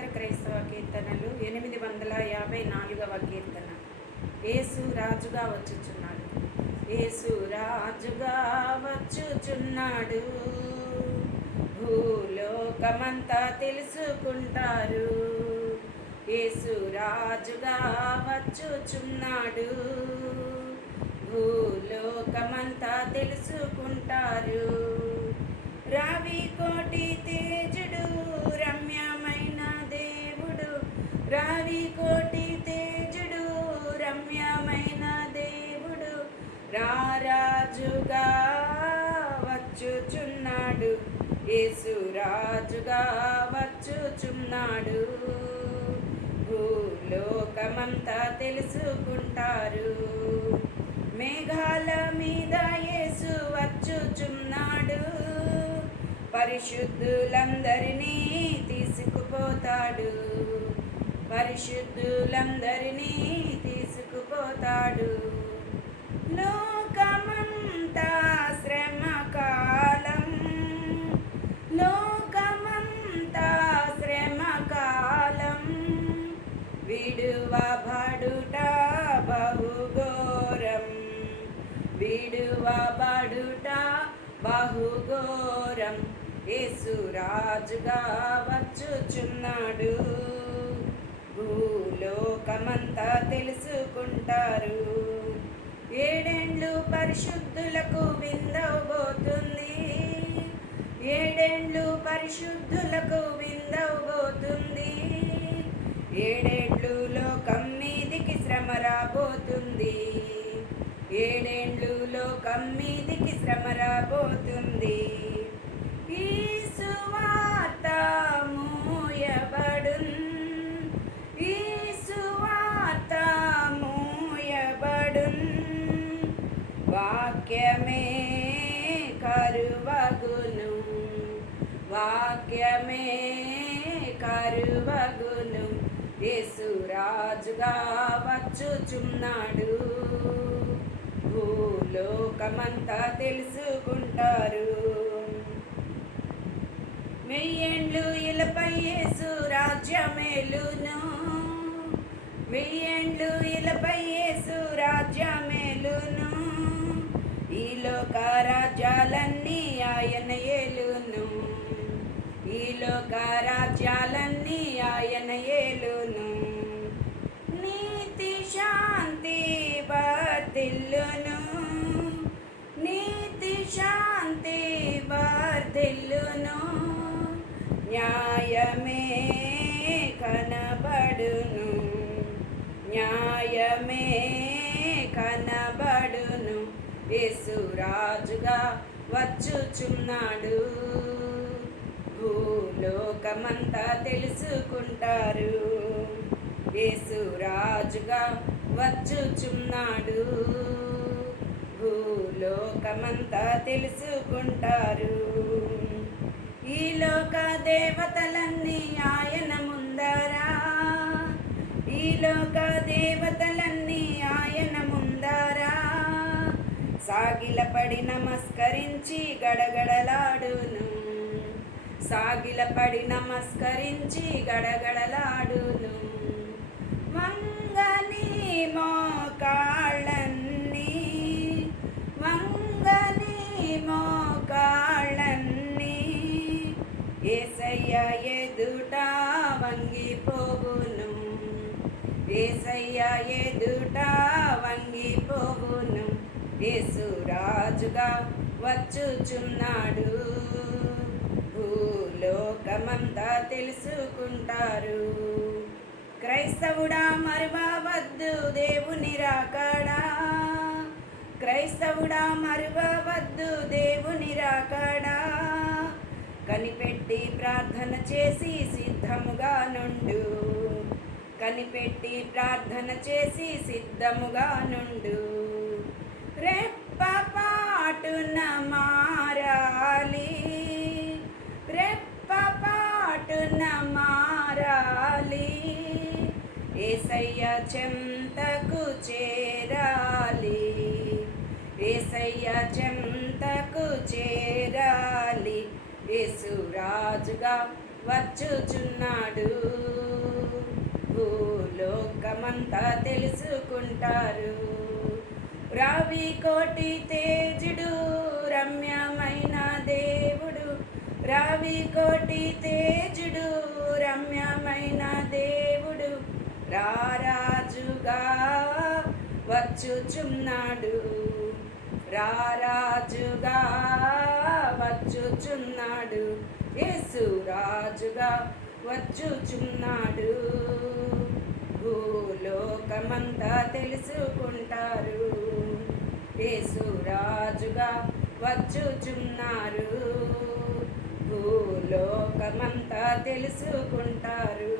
ఆంధ్ర క్రైస్తవ కీర్తనలు 854వ కీర్తన. యేసు రాజుగా వచ్చుచున్నాడు, యేసు రాజుగా వచ్చుచున్నాడు, భూలోకమంతా తెలుసుకుంటారు. యేసు రాజుగా వచ్చుచున్నాడు, భూలోకమంతా తెలుసుకుంటారు. రావి కోటి తేజుడు, రమ్యమైన దేవుడు, రావి కోటి తేజుడు, రమ్యమైన దేవుడు, రారాజుగా వచ్చుచున్నాడు, యేసు రాజుగా వచ్చుచున్నాడు, భూలోకమంతా తెలుసుకుంటారు. మేఘాల మీద యేసు వచ్చుచున్నాడు, పరిశుద్ధులందరినీ తీసుకుపోతాడు, పరిశుద్ధులందరినీ తీసుకుపోతాడు. లోకమంతా శ్రమకాలం, లోకమంతా శ్రమకాలం, విడువబడుట బహుఘోరం, విడువబడుట బహుఘోరం, యేసు రాజుగా వచ్చుచున్నాడు, భూలోకమంతా తెలుసుకుంటారు. ఏడేండ్లు పరిశుద్ధులకు విందవబోతుంది, ఏడేండ్లు పరిశుద్ధులకు విందవబోతుంది, ఏడేండ్లు లోకం మీదికి శ్రమ రాబోతుంది, ఏడేండ్లు లోకం మీదికి శ్రమ రాబోతుంది. ఈ సువార్త మూయబడున్, ఈ సువార్త మూయబడున్, వాక్యమే కరువగును, వాక్యమే కరువగును, యేసు రాజుగా వచ్చుచున్నాడు, భూలోకమంతా తెలుసుకుంటారు. వెయ్యేండ్లు ఇలపై యేసు రాజ్యమేలును, వెయ్యేండ్లు ఇలపై యేసు రాజ్యమేలును, ఈ లోక రాజ్యాలన్నీ ఆయన ఏలును, ఈ లోక రాజ్యాలన్నీ ఆయన ఏలును. నీతి శాంతి వర్ధిల్లును, నీతి శాంతి వర్ధిల్లును, న్యాయమే కనబడును, న్యాయమే కనబడును, యేసు రాజుగా వచ్చుచున్నాడు, భూలోకమంతా తెలుసుకుంటారు. యేసు రాజుగా వచ్చుచున్నాడు, భూలోకమంతా తెలుసుకుంటారు. ఈ లోక దేవతలన్నీ ఆయన ముందరా, ఈ లోక దేవతలన్నీ ఆయన ముందరా, సాగిలపడి నమస్కరించి గడగడలాడును, సాగిలపడి నమస్కరించి గడగడలాడును. వంగని మోకాళ్ళన్నీ, వంగని మోకాళ్ళన్నీ, యేసయ్య ఎదుట వంగిపోవును, యేసయ్య ఎదుట వంగిపోవును, యేసు రాజుగా వచ్చుచున్నాడు, భూలోకమంతా తెలుసుకుంటారు. క్రైస్తవుడా మరువవద్దు దేవుని రాకడా, క్రైస్తవుడా మరువవద్దు దేవుని రాకడా, కనిపెట్టి ప్రార్థన చేసి సిద్ధముగా నుండు, కనిపెట్టి ప్రార్థన చేసి సిద్ధముగా నుండు. రెప్పపాటున మారాలి, రెప్పపాటున మారాలి, యేసయ్య చెంతకు చేరాలి, యేసయ్య చెంతకు చేరాలి, యేసు రాజుగా వచ్చుచున్నాడు. భూలోకమంతా తెలుసుకుంటారు. రావి కోటి తేజుడు రమ్యమైన దేవుడు, రావి కోటి తేజుడు రమ్యమైన దేవుడు, రారాజుగా వచ్చుచున్నాడు, రారాజుగా వచ్చుచున్నాడు, యేసు రాజుగా వచ్చుచున్నాడు. భూలోకమంతా తెలుసుకుంటారు, యేసు రాజుగా వచ్చుచున్నారు. భూలోకమంతా తెలుసుకుంటారు.